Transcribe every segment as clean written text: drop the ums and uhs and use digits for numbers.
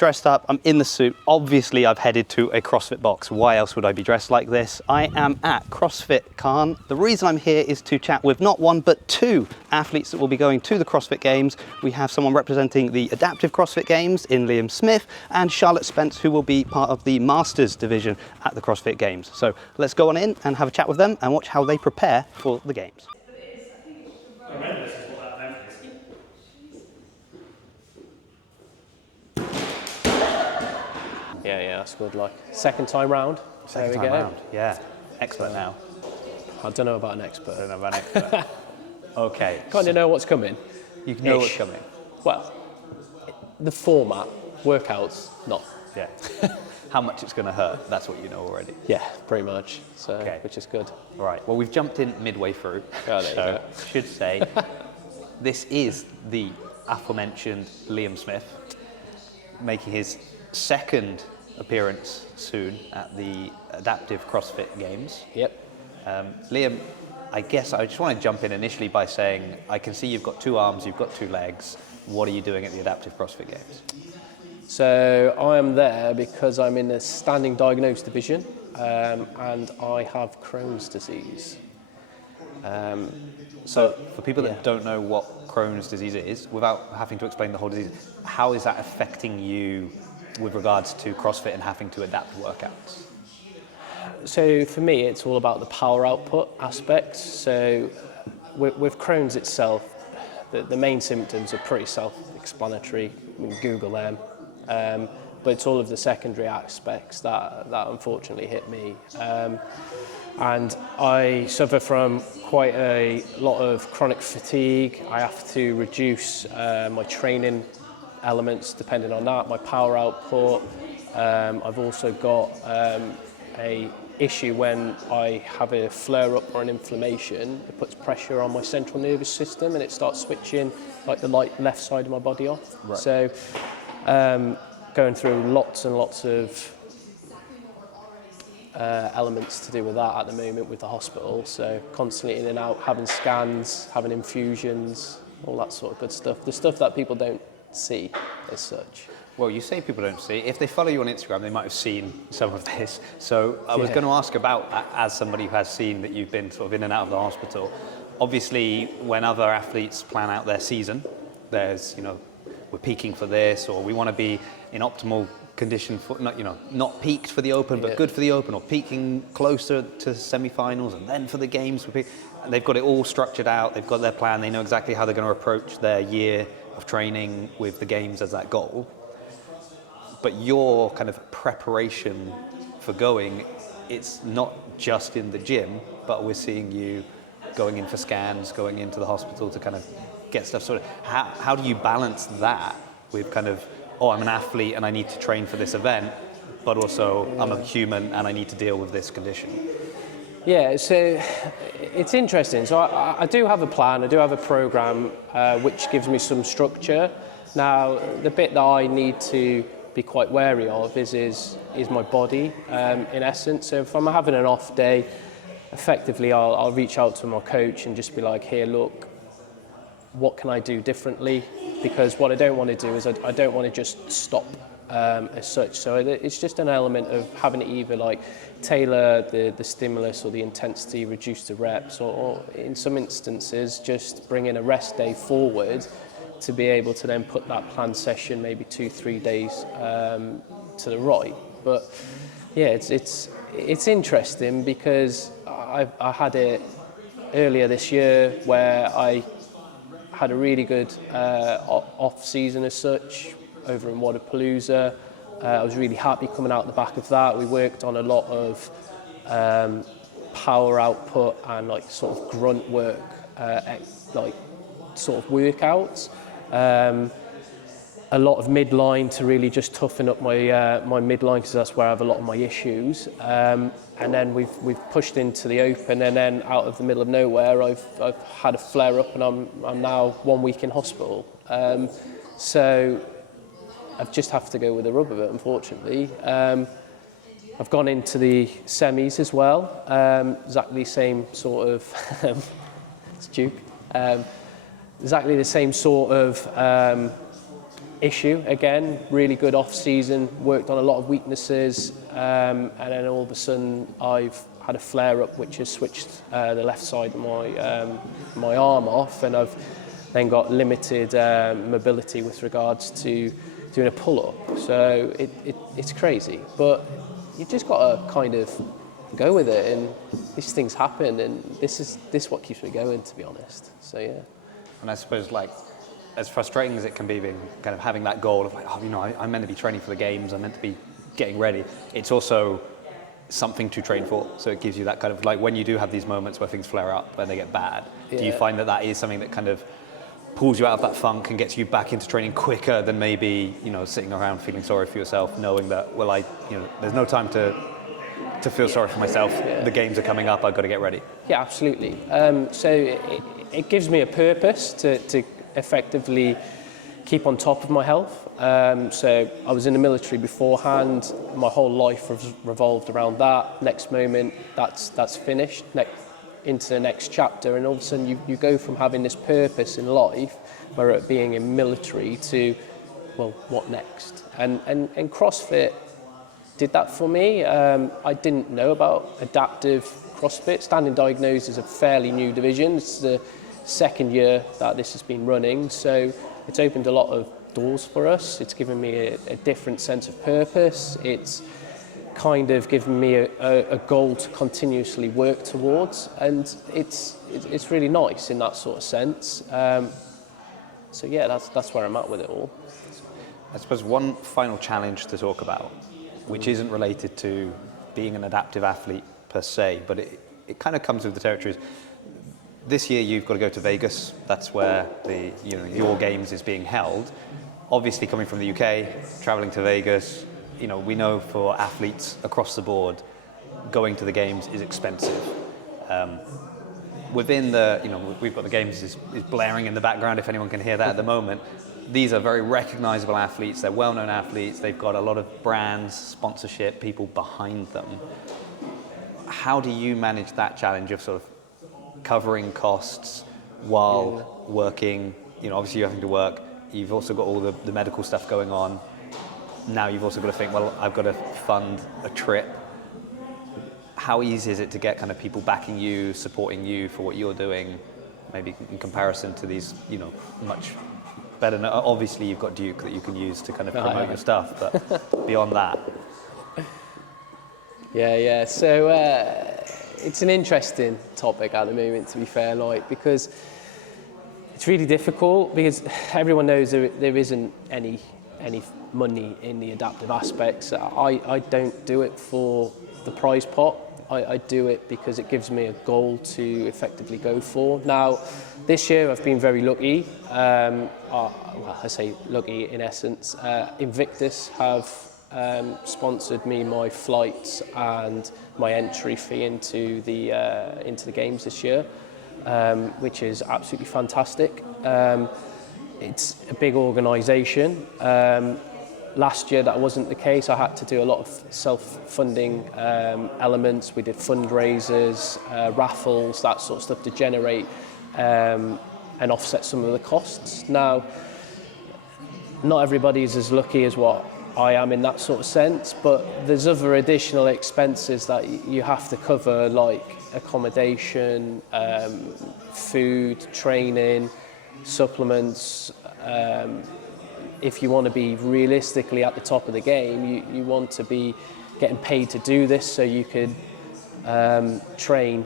dressed up, I'm in the suit. Obviously, I've headed to a CrossFit box. Why else would I be dressed like this? I am at CrossFit Calne. The reason I'm here is to chat with not one, but two athletes that will be going to the CrossFit Games. We have someone representing the Adaptive CrossFit Games in Liam Smith and Charlotte Spence, who will be part of the Masters division at the CrossFit Games. So let's go on in and have a chat with them and watch how they prepare for the Games. Yeah, that's good. Like second time round. Second time round. Yeah, expert now. I don't know about an expert. I don't know about an expert. Okay. Kind of know what's coming. You know what's coming. Well, the format, workouts, not. Yeah. How much it's going to hurt, that's what you know already. Yeah, pretty much. So, okay. Which is good. Right. Well, we've jumped in midway through. Oh, there you go. Should say this is the aforementioned Liam Smith making his second appearance soon at the Adaptive CrossFit Games. Yep. Liam, I guess I just want to jump in initially by saying, I can see you've got two arms, you've got two legs. What are you doing at the Adaptive CrossFit Games? So I am there because I'm in the standing diagnosed division and I have Crohn's disease. So for people that don't know what Crohn's disease is, without having to explain the whole disease, how is that affecting you with regards to CrossFit and having to adapt workouts? So for me, it's all about the power output aspect. So with Crohn's itself, the main symptoms are pretty self-explanatory. You can Google them. But it's all of the secondary aspects that unfortunately hit me. And I suffer from quite a lot of chronic fatigue. I have to reduce my training elements depending on that, my power output. I've also got a issue when I have a flare-up or an inflammation. It puts pressure on my central nervous system and it starts switching like the left side of my body off. Right. So going through lots and lots of elements to do with that at the moment with the hospital. So constantly in and out, having scans, having infusions, all that sort of good stuff. The stuff that people don't see as such. Well, you say people don't see. If they follow you on Instagram, they might have seen some of this. So I was going to ask about that as somebody who has seen that you've been sort of in and out of the hospital. Obviously, when other athletes plan out their season, there's, we're peaking for this, or we want to be in optimal condition for, not peaked for the Open, but good for the Open, or peaking closer to semi-finals and then for the Games. And they've got it all structured out. They've got their plan. They know exactly how they're going to approach their year of training with the Games as that goal. But your kind of preparation for going, it's not just in the gym, but we're seeing you going in for scans, going into the hospital to kind of get stuff sorted. How do you balance that with kind of, I'm an athlete and I need to train for this event, but also I'm a human and I need to deal with this condition? Yeah, so it's interesting. So I do have a plan, I do have a program which gives me some structure. Now, the bit that I need to be quite wary of is my body, in essence. So if I'm having an off day, effectively I'll reach out to my coach and just be like, here, look, what can I do differently? Because what I don't want to do is I don't want to just stop as such. So it's just an element of having to either like tailor the stimulus or the intensity, reduce the reps, or in some instances just bring in a rest day forward to be able to then put that planned session maybe 2-3 days to the right. But yeah, it's interesting because I had it earlier this year where I had a really good off season as such over in Wadapalooza. I was really happy coming out the back of that. We worked on a lot of power output and like sort of grunt work, like sort of workouts. A lot of midline to really just toughen up my midline because that's where I have a lot of my issues. And then we've pushed into the Open, and then out of the middle of nowhere, I've had a flare up, and I'm now 1 week in hospital. So I've just have to go with the rub of it, unfortunately. I've gone into the semis as well, exactly the same sort of. It's Duke. Exactly the same sort of issue again. Really good off season, worked on a lot of weaknesses, and then all of a sudden I've had a flare up which has switched the left side of my arm off, and I've then got limited mobility with regards to doing a pull up. So it's crazy, but you just got to kind of go with it, and these things happen, and this is what keeps me going, to be honest. So yeah. And I suppose, like, as frustrating as it can be, being kind of having that goal of like, oh, you know, I'm meant to be training for the games, I'm meant to be getting ready. It's also something to train for. So it gives you that kind of, like, when you do have these moments where things flare up, when they get bad, do you find that that is something that kind of pulls you out of that funk and gets you back into training quicker than maybe, you know, sitting around feeling sorry for yourself, knowing that, well, there's no time to feel sorry for myself. The games are coming up, I've got to get ready. Yeah, absolutely. So it gives me a purpose to effectively keep on top of my health. So I was in the military beforehand. My whole life revolved around that. Next moment, that's finished. Into the next chapter, and all of a sudden you go from having this purpose in life, where it being in military, to, well, what next? And CrossFit did that for me. I didn't know about adaptive CrossFit. Standing diagnosed is a fairly new division. It's the second year that this has been running, so it's opened a lot of doors for us. It's given me a different sense of purpose. It's kind of given me a goal to continuously work towards, and it's really nice in that sort of sense. So yeah, that's where I'm at with it all. I suppose one final challenge to talk about, which isn't related to being an adaptive athlete per se, but it kind of comes with the territories. This year you've got to go to Vegas. That's where your games is being held. Obviously, coming from the UK, traveling to Vegas, you know, we know for athletes across the board, going to the games is expensive. Within the, we've got the games is blaring in the background if anyone can hear that at the moment. These are very recognizable athletes, they're well-known athletes, they've got a lot of brands, sponsorship, people behind them. How do you manage that challenge of sort of covering costs while working? Obviously you're having to work, you've also got all the medical stuff going on. Now you've also got to think, well, I've got to fund a trip. How easy is it to get kind of people backing you, supporting you for what you're doing, maybe in comparison to these, much better? Obviously, you've got Duke that you can use to kind of promote your stuff, but beyond that. Yeah. So it's an interesting topic at the moment, to be fair, because it's really difficult, because everyone knows there isn't any money in the adaptive aspects. I don't do it for the prize pot. I do it because it gives me a goal to effectively go for. Now, this year I've been very lucky. I say lucky in essence. Invictus have sponsored me my flights and my entry fee into the games this year, which is absolutely fantastic. It's a big organisation. Last year that wasn't the case. I had to do a lot of self-funding elements. We did fundraisers, raffles, that sort of stuff to generate and offset some of the costs. Now, not everybody is as lucky as what I am in that sort of sense, but there's other additional expenses that you have to cover, like accommodation, food, training, supplements. If you want to be realistically at the top of the game, you want to be getting paid to do this, so you could train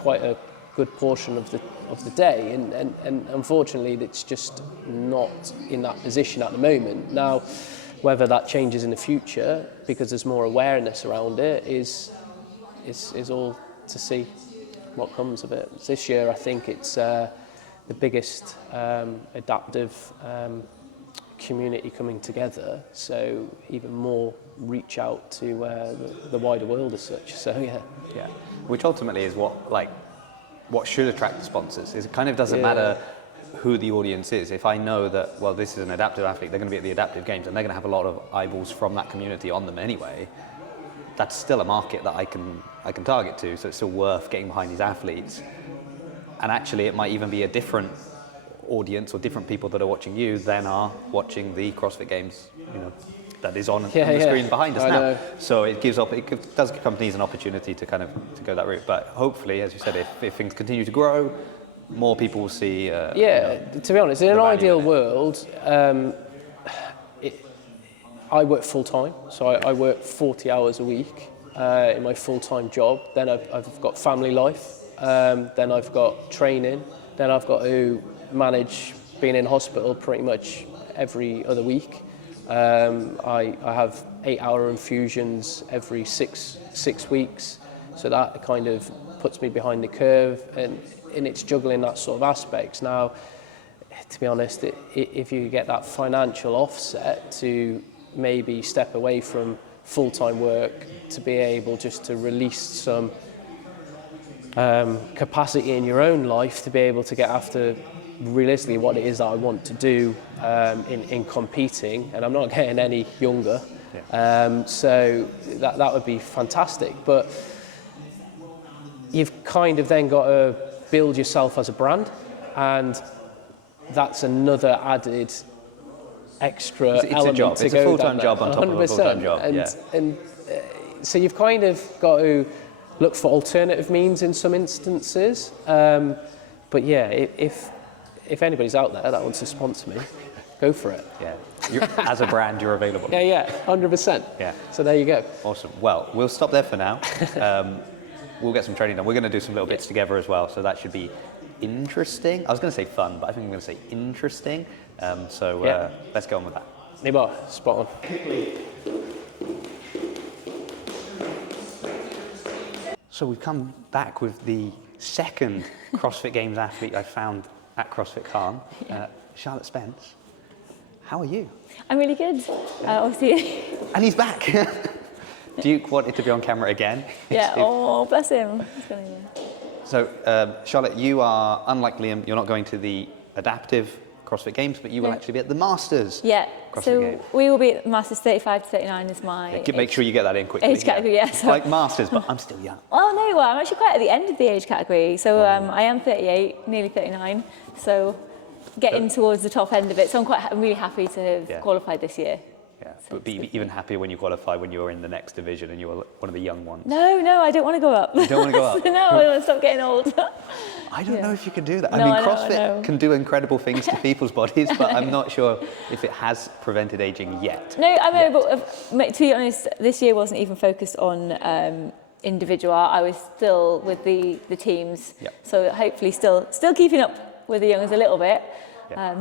quite a good portion of the day, and unfortunately it's just not in that position at the moment. Now, whether that changes in the future because there's more awareness around it is all to see what comes of it. This year I think it's the biggest adaptive community coming together, so even more reach out to the wider world as such. So yeah, which ultimately is what should attract the sponsors. Is it kind of doesn't matter who the audience is. If I know that, well, this is an adaptive athlete, they're going to be at the adaptive games and they're going to have a lot of eyeballs from that community on them anyway, that's still a market that I can target to, so it's still worth getting behind these athletes. And actually it might even be a different audience or different people that are watching you then are watching the CrossFit Games, that is on the screen behind us now. So it does give companies an opportunity to kind of to go that route. But hopefully, as you said, if things continue to grow, more people will see. To be honest, in an ideal world, I work full time, so I work 40 hours a week in my full-time job. Then I've got family life, then I've got training, then I've got to manage being in hospital pretty much every other week. I have 8-hour infusions every six weeks, so that kind of puts me behind the curve, and it's juggling that sort of aspects. Now, to be honest, if you get that financial offset to maybe step away from full-time work to be able just to release some capacity in your own life to be able to get after realistically what it is that I want to do in competing, and I'm not getting any younger, so that would be fantastic. But you've kind of then got to build yourself as a brand, and that's another added extra element to go. It's a full-time job on top of a full-time job. And so you've kind of got to look for alternative means in some instances. But yeah, if anybody's out there that wants to sponsor me, go for it. Yeah, as a brand, you're available. Yeah, 100%. Yeah. So there you go. Awesome. Well, we'll stop there for now. We'll get some training done. We're going to do some little bits together as well, so that should be interesting. I was going to say fun, but I think I'm going to say interesting. Let's go on with that. Neighbour, spot on. So we've come back with the second CrossFit Games athlete I found at CrossFit Calne, Charlotte Spence. How are you? I'm really good, obviously. And he's back. Do you want it to be on camera again? Yeah, oh, bless him. So, Charlotte, you are, unlike Liam, you're not going to the adaptive CrossFit Games, but you will actually be at the Masters CrossFit Games. We will be at Masters 35 to 39 is my make sure you get that in quickly. Age category, So. Like Masters, but I'm still young. Oh, no, well, I'm actually quite at the end of the age category. So I am 38, nearly 39, so getting towards the top end of it. So I'm really happy to have qualified this year. Yeah, so but be even happier when you qualify when you're in the next division and you're one of the young ones. No, I don't want to go up. You don't want to go up? No, I want to stop getting old. I don't know if you can do that. I mean, CrossFit can do incredible things to people's bodies, but I'm not sure if it has prevented aging yet. No, I mean, but to be honest, this year wasn't even focused on individual. I was still with the teams, so hopefully still keeping up with the youngers a little bit.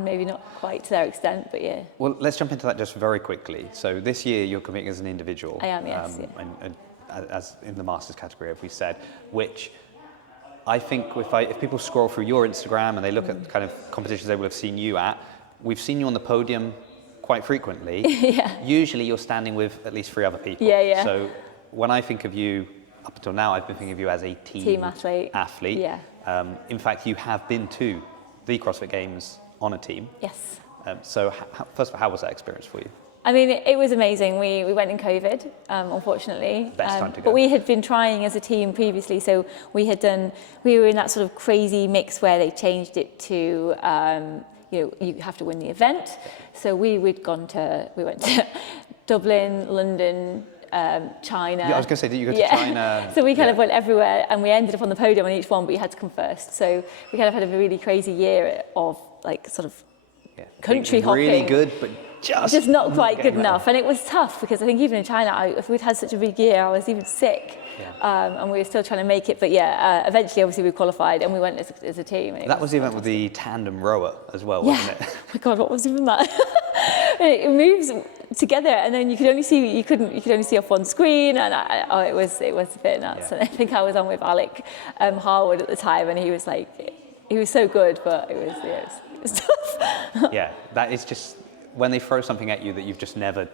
Maybe not quite to their extent, but yeah. Well, let's jump into that just very quickly. So this year you're competing as an individual. I am, yes. And as in the Masters category, as we said, which I think if people scroll through your Instagram and they look at the kind of competitions they would have seen you at, we've seen you on the podium quite frequently. Usually you're standing with at least 3 other people. So when I think of you, up until now, I've been thinking of you as a team athlete. In fact, you have been to the CrossFit Games on a team. Yes. So first of all, how was that experience for you? I mean, it was amazing. We went in COVID, unfortunately. Best time to go. But we had been trying as a team previously, so we were in that sort of crazy mix where they changed it to, you have to win the event. So we went to Dublin, London, China. Yeah, I was going to say that you go to China. So we kind of went everywhere, and we ended up on the podium on each one, but you had to come first. So we kind of had a really crazy year of like sort of country hopping. Really good, but just not quite good enough. And it was tough because I think even in China, if we'd had such a big year, I was even sick. And we were still trying to make it. But eventually, obviously, we qualified and we went as a team. That was the event with the tandem rower as well, wasn't it? Oh my God, what was even that? It moves together, and then you could only see off one screen, and it was a bit nuts. And I think I was on with Alec Harwood at the time, and he was so good, but it was tough. That is just when they throw something at you that you've just never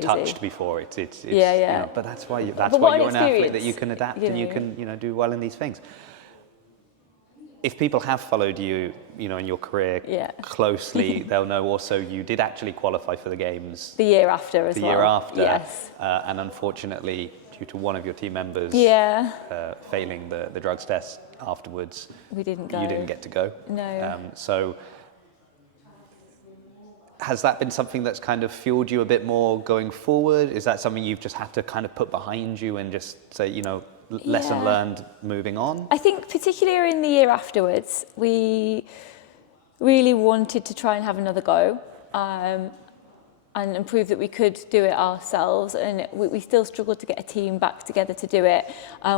touched before. It's but that's why you're an athlete, that you can adapt and you can do well in these things. If people have followed you, in your career closely, they'll know also you did actually qualify for the games the year after as well. The year after, yes. And unfortunately, due to one of your team members failing the drugs test afterwards, we didn't go. You didn't get to go. No. So has that been something that's kind of fueled you a bit more going forward? Is that something you've just had to kind of put behind you and just say, you know, lesson learned, moving on? I think particularly in the year afterwards, we really wanted to try and have another go and prove that we could do it ourselves. And we still struggled to get a team back together to do it.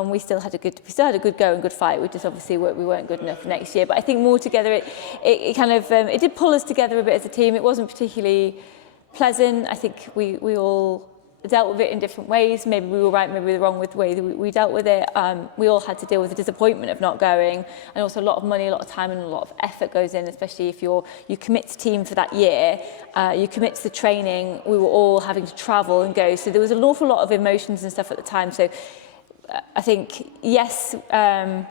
We still had a good go and good fight. We just obviously we weren't good enough for next year. But I think more together, it kind of it did pull us together a bit as a team. It wasn't particularly pleasant. I think we all dealt with it in different ways. Maybe we were right, maybe we were wrong with the way that we dealt with it. We all had to deal with the disappointment of not going, and also a lot of money, a lot of time and a lot of effort goes in, especially if you commit to team for that year, you commit to the training. We were all having to travel and go, so there was an awful lot of emotions and stuff at the time. So I think, yes,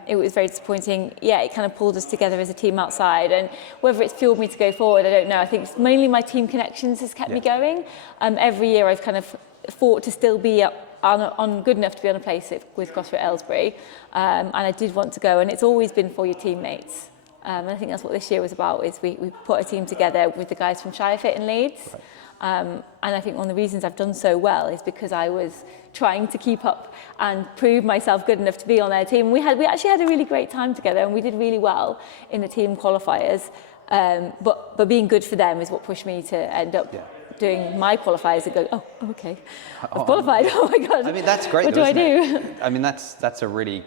it was very disappointing. Yeah, it kind of pulled us together as a team outside, and whether it's fueled me to go forward, I don't know. I think it's mainly my team connections has kept me going. Every year I've kind of fought to still be on good enough to be on a place with CrossFit Aylesbury, and I did want to go, and it's always been for your teammates. And I think that's what this year was about, is we put a team together with the guys from Shirefit in Leeds. Right. And I think one of the reasons I've done so well is because I was trying to keep up and prove myself good enough to be on their team. We actually had a really great time together, and we did really well in the team qualifiers. But being good for them is what pushed me to end up doing my qualifiers and go, oh, okay, I've qualified. Oh my God. I mean, that's great. What though, do I do? I mean, that's a really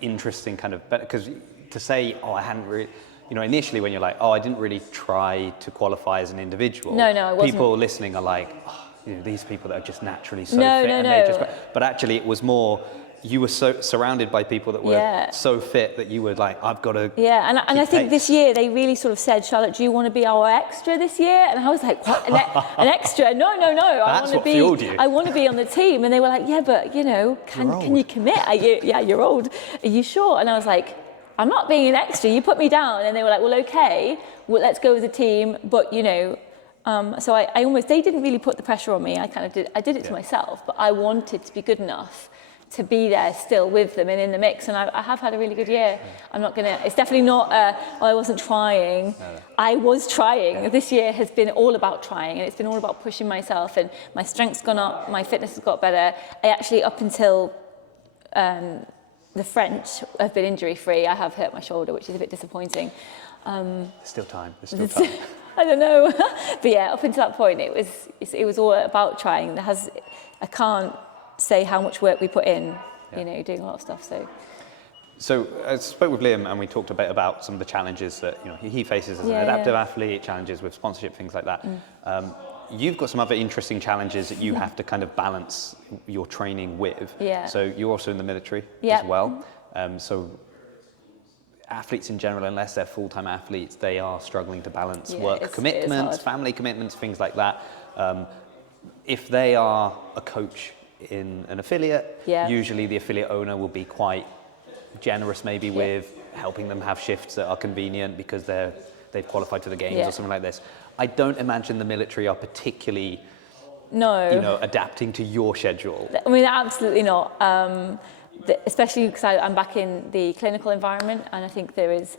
interesting kind of, because to say, oh, I hadn't really, you know, initially when you're like, oh, I didn't really try to qualify as an individual. No, I wasn't. People listening are like, oh, you know, these people that are just naturally so fit. No. But actually it was more, you were so surrounded by people that were so fit that you were like, I've got to. Yeah, and I think this year they really sort of said, Charlotte, do you want to be our extra this year? And I was like, what? An extra? No. I want to be on the team. And they were like, yeah, but you know, can you commit? Yeah, you're old. Are you sure? And I was like, I'm not being an extra. You put me down. And they were like, well, okay, let's go as a team. But you know. So I almost, they didn't really put the pressure on me. I did it to myself, but I wanted to be good enough to be there still with them and in the mix. And I have had a really good year. I'm not gonna, it's definitely not, I wasn't trying. No. I was trying. Yeah. This year has been all about trying, and it's been all about pushing myself, and my strength's gone up, my fitness has got better. I actually, up until the French, have been injury free. I have hurt my shoulder, which is a bit disappointing. There's still time. I don't know, but yeah, up until that point, it was all about trying. I can't say how much work we put in, you know, doing a lot of stuff. So I spoke with Liam, and we talked a bit about some of the challenges that he faces as an adaptive athlete, challenges with sponsorship, things like that. You've got some other interesting challenges that you have to kind of balance your training with. Yeah. So you're also in the military as well. So athletes in general, unless they're full-time athletes, they are struggling to balance work commitments, family commitments, things like that. If they are a coach in an affiliate, usually the affiliate owner will be quite generous maybe with helping them have shifts that are convenient because they've qualified for the games or something like this. I don't imagine the military are particularly adapting to your schedule. I mean, absolutely not. Especially because I'm back in the clinical environment, and I think there is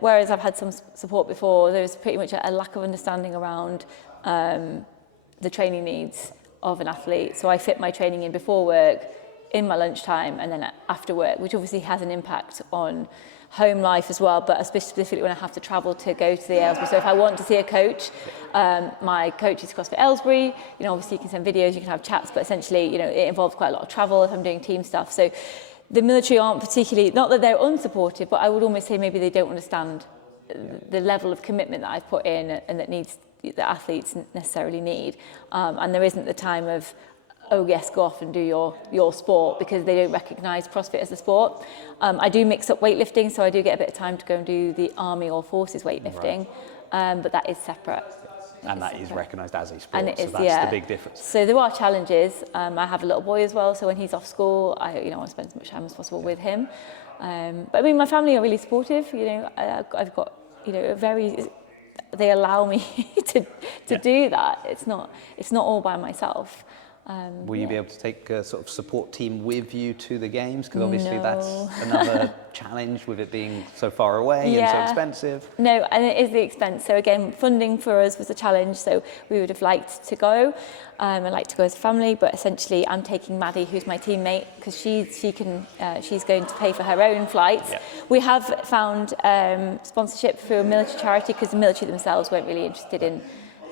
whereas I've had some support before, there's pretty much a lack of understanding around the training needs of an athlete. So I fit my training in before work, in my lunchtime, and then after work, which obviously has an impact on home life as well, but specifically when I have to travel to go to the Aylesbury. So if I want to see a coach, my coach is CrossFit Aylesbury, obviously you can send videos, you can have chats, but essentially, it involves quite a lot of travel if I'm doing team stuff. So the military aren't particularly, not that they're unsupportive, but I would almost say maybe they don't understand the level of commitment that I've put in and that athletes necessarily need. And there isn't the time of, oh yes, go off and do your sport, because they don't recognise CrossFit as a sport. I do mix up weightlifting, so I do get a bit of time to go and do the army or forces weightlifting, but that is separate. And that is recognised as a sport, so that's the big difference. So there are challenges. I have a little boy as well, so when he's off school, I want to spend as much time as possible with him. But I mean, my family are really supportive. I've got they allow me to do that. It's not all by myself. Will you be able to take a sort of support team with you to the games? Because obviously No. that's another challenge with it being so far away and so expensive. No, and it is the expense. So again, funding for us was a challenge. So we would have liked to go. I like to go as a family, but essentially I'm taking Maddie, who's my teammate, because she's going to pay for her own flights. Yeah. We have found sponsorship through a military charity, because the military themselves weren't really interested in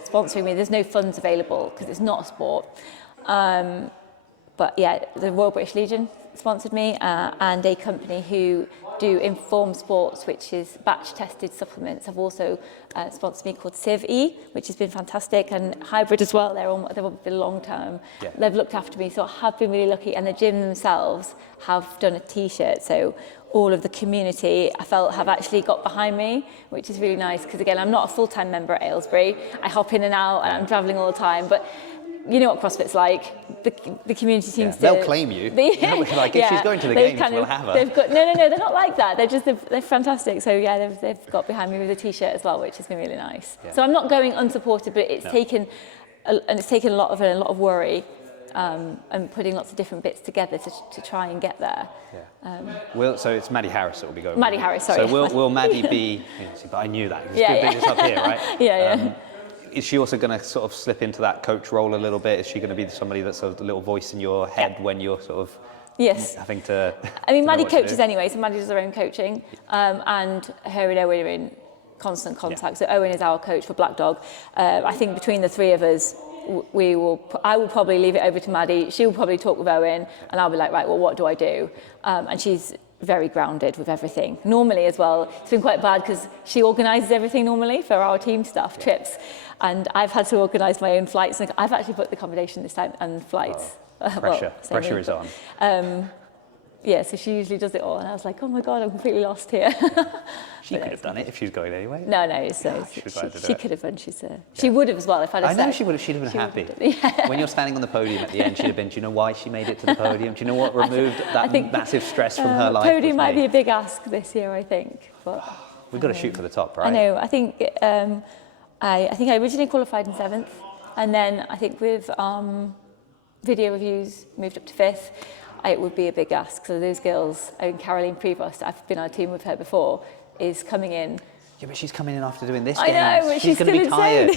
sponsoring me. There's no funds available because it's not a sport. But yeah, the Royal British Legion sponsored me, and a company who do Informed Sports, which is batch-tested supplements, have also sponsored me, called CivE, which has been fantastic, and Hybrid as well. They've been long-term. Yeah. They've looked after me, so I have been really lucky. And the gym themselves have done a T-shirt, so all of the community, I felt, have actually got behind me, which is really nice, because again, I'm not a full-time member at Aylesbury. I hop in and out, and I'm travelling all the time, but you know what CrossFit's like. The community seems to... They'll claim you. Like, if she's going to the games, we'll have her. No, they're not like that. They're fantastic. So yeah, they've got behind me with a T-shirt as well, which has been really nice. Yeah. So I'm not going unsupported, but it's taken a lot of worry, and putting lots of different bits together to try and get there. Yeah. So it's Maddie Harris that will be going. Maddie Harris, sorry. So will Maddie be... But I knew that. It's good that it's up here, right? Yeah. Is she also going to sort of slip into that coach role a little bit? Is she going to be somebody that's sort of the little voice in your head when you're sort of having to... I mean, Maddie coaches anyway, so Maddie does her own coaching, and her and Owen are in constant contact. So Owen is our coach for Black Dog. I think between the three of us, I will probably leave it over to Maddie. She'll probably talk with Owen, and I'll be like, right, well, what do I do? And she's very grounded with everything. Normally as well, it's been quite bad because she organises everything normally for our team stuff, trips. And I've had to organise my own flights. And I've actually booked the accommodation this time and flights. Pressure is on. So she usually does it all. And I was like, oh my God, I'm completely lost here. She could have done it if she's going anyway. No, she could have done. She would have as well if I'd have said. I know she would have. She'd have been happy. Yeah. When you're standing on the podium at the end, she'd have been, do you know why she made it to the podium? Do you know what removed that massive stress from her life? Podium might be a big ask this year, I think. But we've got to shoot for the top, right? I know. I think I originally qualified in 7th, and then I think with video reviews moved up to 5th. It would be a big ask. So those girls, Caroline Prevost, I've been on a team with her before, is coming in. Yeah, but she's coming in after doing this. I know, but she's going to be tired.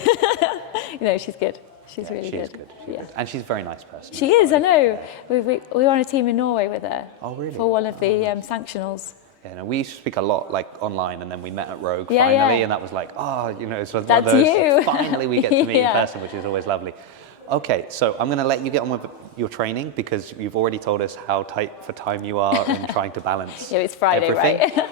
She's good. She's really good. She's good. And she's a very nice person. She is. I know. We were on a team in Norway with her. Oh, really? For one of the sanctionals. Yeah, no, we used to speak a lot, like online, and then we met at Rogue finally, and that was like, it's one That's of those. You. Finally, we get to meet in person, which is always lovely. Okay, so I'm going to let you get on with your training because you've already told us how tight for time you are in trying to balance. Yeah, it's Friday, everything. Right?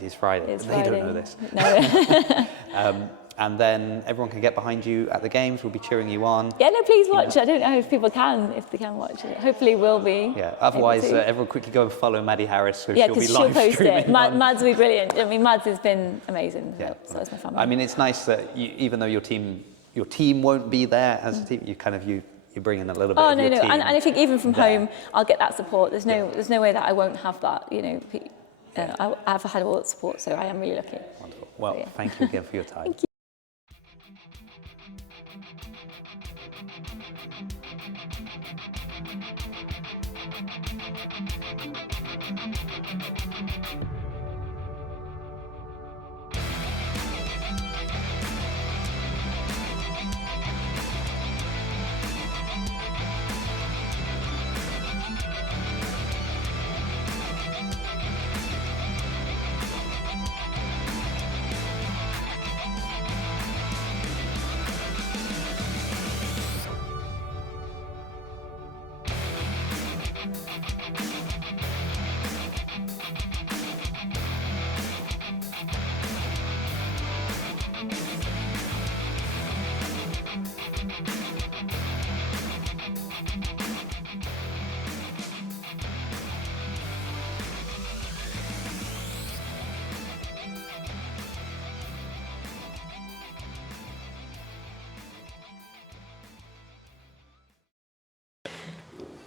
It is Friday. They don't know this. No. And then everyone can get behind you at the games. We'll be cheering you on. Yeah, no, please watch. I don't know if people can, if they can watch it. Hopefully will be. Yeah, otherwise everyone quickly go and follow Maddie Harris. So yeah, she'll be because live she'll post streaming it. Mads will be brilliant. I mean, Mads has been amazing. Yeah. So is my family. I mean, it's nice that even though your team won't be there as a team, you bring in a little bit of your team. And I think even from home, I'll get that support. There's no way that I won't have that. I've had all that support, so I am really lucky. Wonderful. Well, thank you again for your time. Thank you.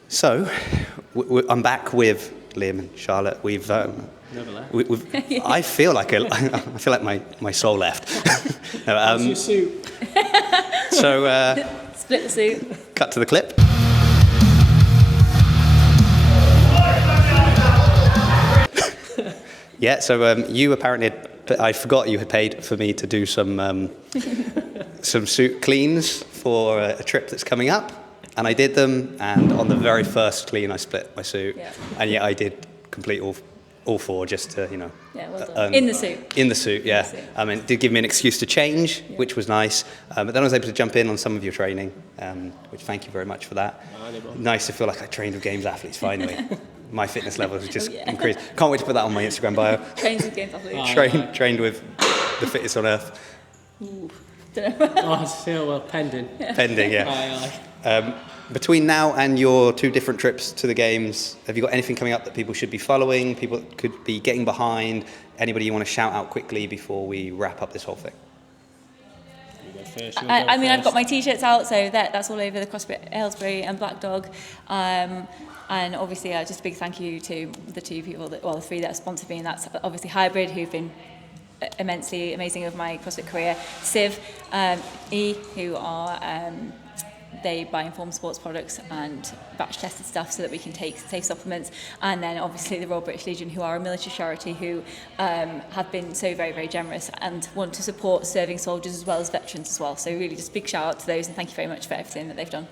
So, I'm back with Liam and Charlotte. We've I feel like my soul left. How's your suit? So, split the suit. cut to the clip. Yeah, so you apparently, I forgot you had paid for me to do some suit cleans for a trip that's coming up, and I did them, and on the very first clean I split my suit, and yet I did complete all four just to, you know. Yeah, well done. In the suit. In the suit, yeah. I mean, it did give me an excuse to change, which was nice, but then I was able to jump in on some of your training, which thank you very much for that. Nice to feel like I trained with Games athletes finally. My fitness level has just increased. Can't wait to put that on my Instagram bio. Trains with Games athletes. Trained with the fittest on earth. Ooh, don't know. Oh, still, well, pending. Pending, yeah. Between now and your 2 different trips to the Games, have you got anything coming up that people should be following, people could be getting behind, anybody you want to shout out quickly before we wrap up this whole thing? I mean, I've got my t-shirts out, so that's all over the CrossFit Aylesbury and Black Dog. And obviously, just a big thank you to the 2 people, the 3 that have sponsored me, and that's obviously Hybrid, who've been immensely amazing over my CrossFit career, Civ, E, who are, they buy Informed Sports products and batch tested stuff so that we can take safe supplements, and then obviously the Royal British Legion, who are a military charity who have been so very, very generous and want to support serving soldiers as well as veterans as well. So really just big shout out to those, and thank you very much for everything that they've done.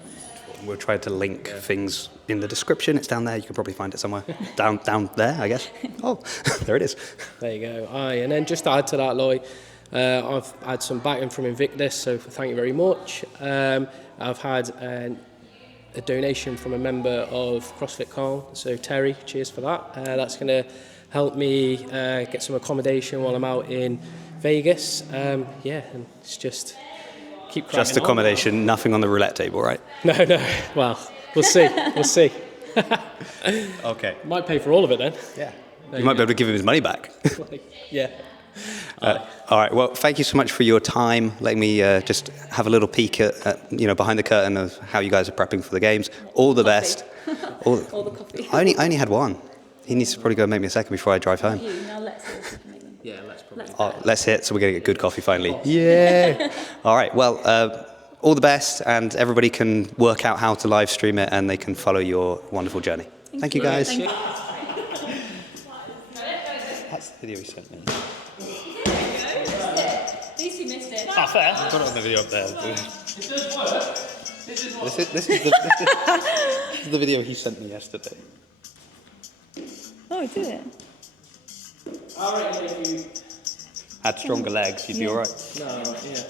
We'll try to link things in the description. It's down there. You can probably find it somewhere. down there, I guess. Oh, there it is. There you go. And then just to add to that, Lloyd, I've had some backing from Invictus, so thank you very much. I've had a donation from a member of CrossFit Calne, so Terry, cheers for that. That's going to help me get some accommodation while I'm out in Vegas. And it's just keep cracking Just accommodation, on. nothing on the roulette table, right? No. Well, we'll see. We'll see. Okay. Might pay for all of it then. Yeah. You might be able to give him his money back. Yeah. All right. Well, thank you so much for your time. Letting me just have a little peek at behind the curtain of how you guys are prepping for the Games. All the best. All the coffee. I only had one. He needs to probably go make me a second before I drive home. Now let's see if we can make them. Yeah, let's probably. Let's hit. So we're gonna get good coffee finally. Yeah. All right. Well, all the best, and everybody can work out how to live stream it, and they can follow your wonderful journey. Thank you, guys. Thank you. That's the video he sent me. At least you missed it. Ah, fair. I've got it on the video up there. It does work. This is the video he sent me yesterday. Oh, did it? I reckon if you Had stronger legs, you'd be all right. no, yeah.